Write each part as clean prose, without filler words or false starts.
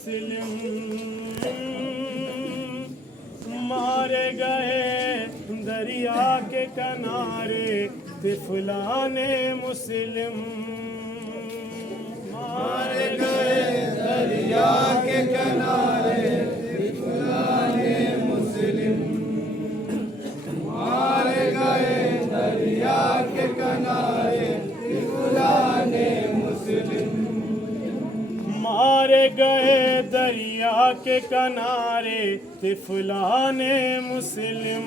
मुस्लिम, मारे गए दरिया के किनारे तिफलाने मुस्लिम, मारे गए दरिया के किनारे तिफलाने मुस्लिम, मारे गए दरिया के किनारे तिफलाने मुस्लिम, मारे गए दरिया के किनारे तिफलाने मुस्लिम,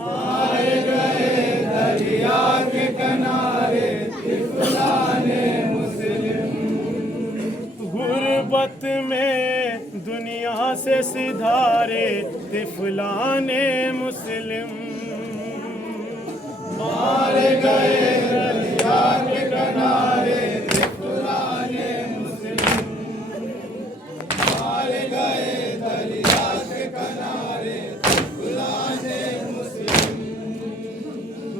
मारे गए दरिया के किनारे तिफलाने मुस्लिम, गुर्बत में दुनिया से सिधारे तिफलाने मुस्लिम, मारे गए दरिया के किनारे तिफलाने मुस्लिम, मारे गए दरिया के किनारे तिफलाने मुस्लिम,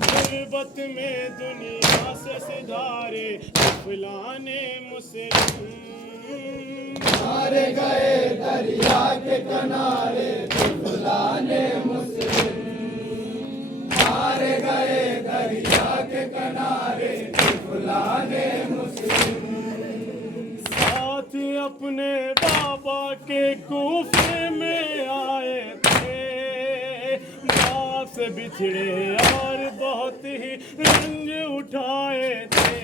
गुर्बत में दुनिया से सिधारे तिफलाने मुस्लिम, मारे गए दरिया के किनारे तिफलाने मुस्लिम, मारे गए दरिया के किनारे तिफलाने मुस्लिम, साथ अपने बाबा के कूफे में आए थे, बाप से बिछड़े और बहुत ही रंज उठाए थे,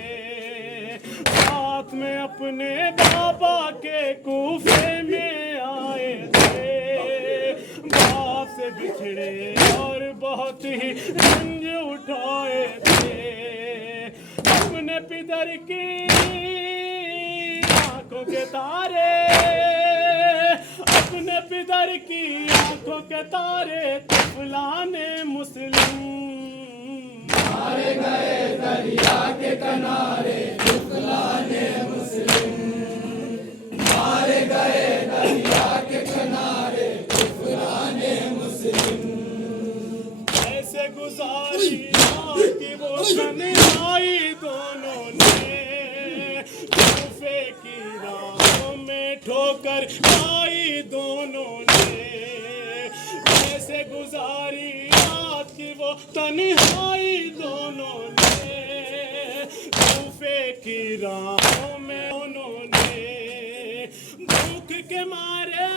साथ में अपने बाबा के कूफे में आए थे, बाप से बिछड़े और बहुत ही रंज उठाए थे, अपने पितर की आंखों के तारे, अपने पितर की आंखों के तारे तिफलाने मुस्लिम, मारे गए दरिया के किनारे तिफलाने मुस्लिम, मारे गए दरिया के किनारे तिफलाने मुस्लिम, ऐसे गुजारी रात की वो तन्हाई दोनों ने, कूफे की राहों में ठोकर खाई दोनों ने, ऐसे गुजारी रात की वो तन्हाई दोनों ने, कूफे की राहों में दोनों ने, भूख के मारे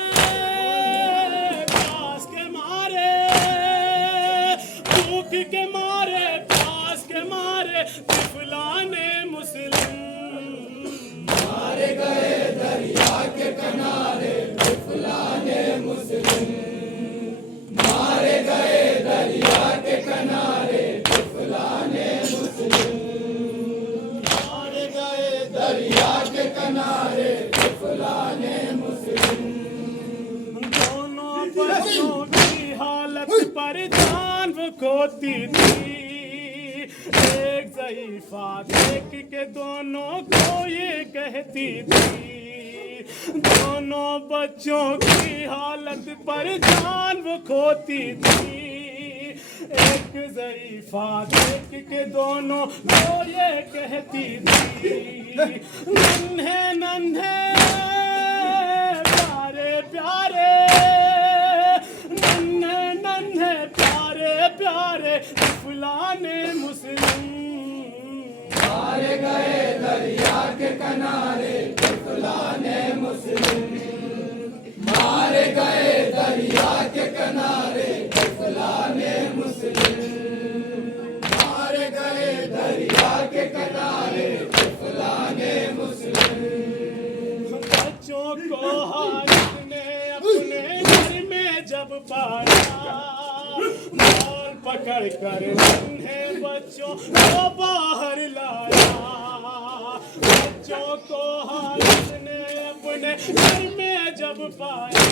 प्यास के मारे, भूख के मारे प्यास के मारे तिफलाने मुस्लिम, मारे गए दरिया के किनारे तिफलाने मुस्लिम, मारे गए दरिया के किनारे तिफलाने मुस्लिम, मारे गए दरिया के किनारे तिफलाने मुस्लिम, दोनों बच्चों की हालत पर जान वो खोती थी, एक ज़ईफ़ा देख के दोनों को ये कहती थी, दोनों बच्चों की हालत पर जान वो खोती थी, एक ज़ईफ़ा देख के दोनों को ये कहती थी, नन्हे नन्हे प्यारे प्यारे, नन्हे नन्हे प्यारे प्यारे तिफलाने मुस्लिम, मारे गए दरिया के किनारे तिफलाने मुस्लिम, मारे गए दरिया के किनारे तिफलाने मुस्लिम, मारे गए दरिया के किनारे तिफलाने मुस्लिम, बच्चों को हारिस ने अपने घर में जब पाया, बाल पकड़ कर नन्हे बच्चों को बाहर लाया, बच्चों को हारिस ने अपने घर में जब पाया,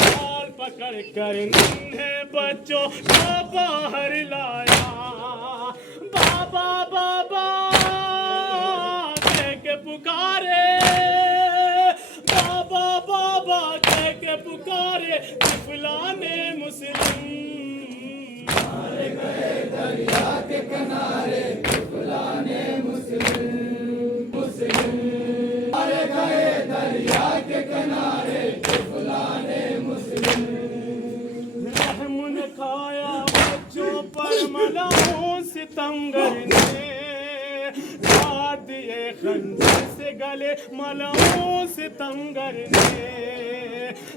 बाल पकड़ कर नन्हे बच्चों को बाहर लाया, बाबा बाबा कह के पुकारे, बाबा बाबा कह के पुकारे तिफलाने मुस्लिम, मारे गए दरिया के किनारे तिफलाने मुस्लिम, मुस्लिम, मारे मलाओं सितमगर ने काट दिए खंजर से गले मलाओं सितमगर ने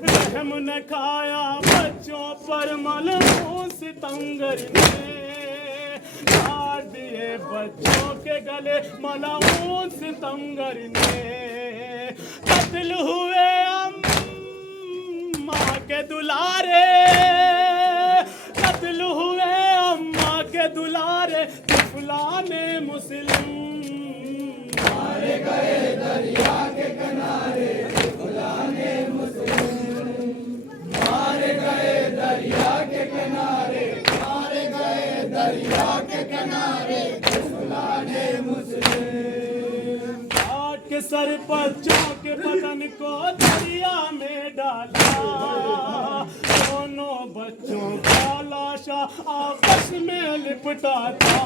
रहम न खाया बच्चों पर मलाओं सितमगर ने काट दिए बच्चों के गले मलाओं सितमगर ने कत्ल हुए अम्मा के दुलारे कत्ल हुए अम्मा के दुलारे फुलाने मुस्लिम मारे गए दरिया के किनारे फुलाने मुस्लिम मारे गए दरिया के किनारे मारे गए दरिया के किनारे फुलाने मुस्लिम काट के सर बच्चों के बदन को दरिया में डाला दोनों बच्चों का लाशा आपस में लिपटा था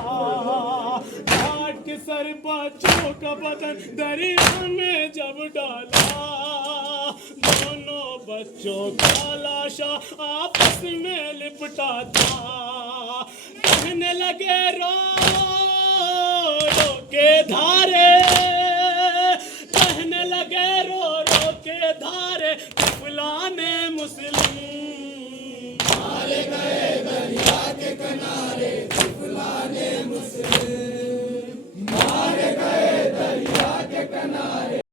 काट के सर बच्चों का बदन दरिया में जब डाला दोनों बच्चों का लाशा आपस में लिपटा था कहने लगे रो रो के धारे कहने लगे रो रो के धारे फुलाने मुस्लिम मारे गए दरिया के किनारे